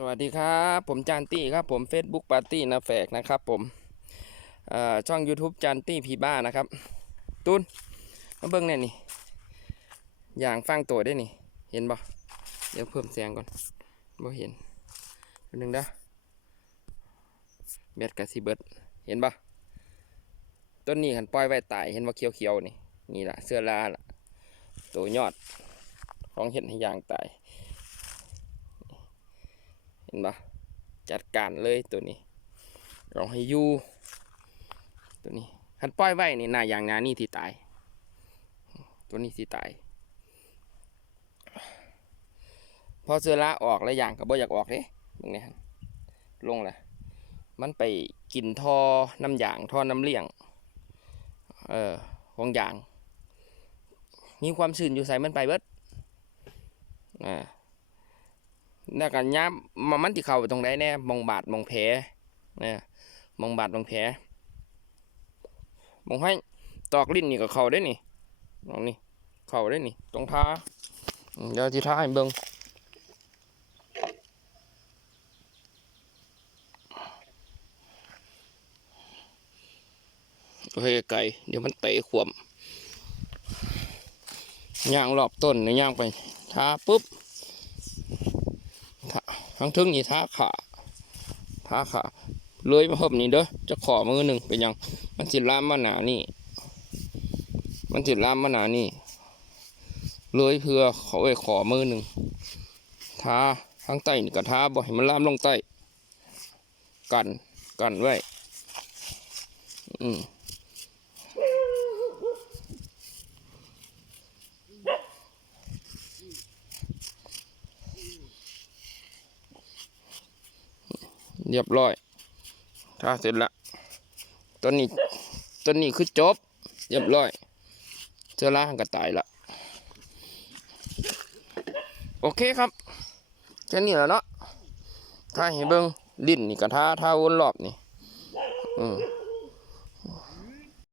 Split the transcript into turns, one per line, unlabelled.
สวัสดีครับ ผมจานตี้ครับผม Facebook ปาร์ตี้นาแฝกนะครับผมช่อง YouTube จานตี้พีบ้านะครับตูนมาเบิ้งแน่นี่อย่างฟังตัวได้นี่ เห็นบ่เดี๋ยวเพิ่มแสงก่อนบ่เห็นอันหนึ่งเด้อเบ็ดกับซีเบิดเห็นบ่ต้นนี้ขันปล่อยไว้ตายเห็นว่าเขียวๆนี่นี่ละเสื้อลาล่ะตัวยอดของเห็ดให้ยางตาย เห็นปะจัดการเลยตัวนี้เราให้ยูตัวนี้คันปล่อยไว้นี่หน้ายางนานี่ที่ตาย ตัวนี้ที่ตาย พอเสือละออกแล้วยางก็บ่อยากออกเด้ตรงนี้ครับลงละมันไปกินท่อน้ำยางท่อน้ำเลี้ยง เออของยาง มีความชื้นอยู่ใส่มันไปเบิดอ่า แล้วกันย้ำมันมันที่เข้าไปตรงไหนแน่มองบาดมองแผลเนี่ยมองบาดมองแผลมองให้ตอกลิ้นนี่ก็เข้าได้นี่ตรงนี้เข้าได้นี่ ตรงท้าเดี๋ยวที่ท้าให้เบิ่งโอเคไก่เดี๋ยวมันเตะขวมย่างรอบต้นเนี่ยย่างไปท้าปุ๊บ ทั้งทึงนี่ท่าขาท่าขาเลยมาเพิ่มนี่เด้อจะขอมือหนึ่งเป็นยัง มันสิลามมาหนานี่ มันสิลามมาหนานี่เลยเพื่อขอไว้ขอมือหนึ่งท่าทั้งใต้นี่ก็ท่าบ่ให้มันลามลงใต้กันกันไว้ อืม เรียบร้อยท่าเสร็จละต้นนี้ต้นนี้คือจบ เรียบร้อยเจอล่างก็ตายละโอเคครับแค่นี้แหละเนาะถ้าเห็นเบิ้งดินนี่กระทาท่าวนรอบนี่ อืม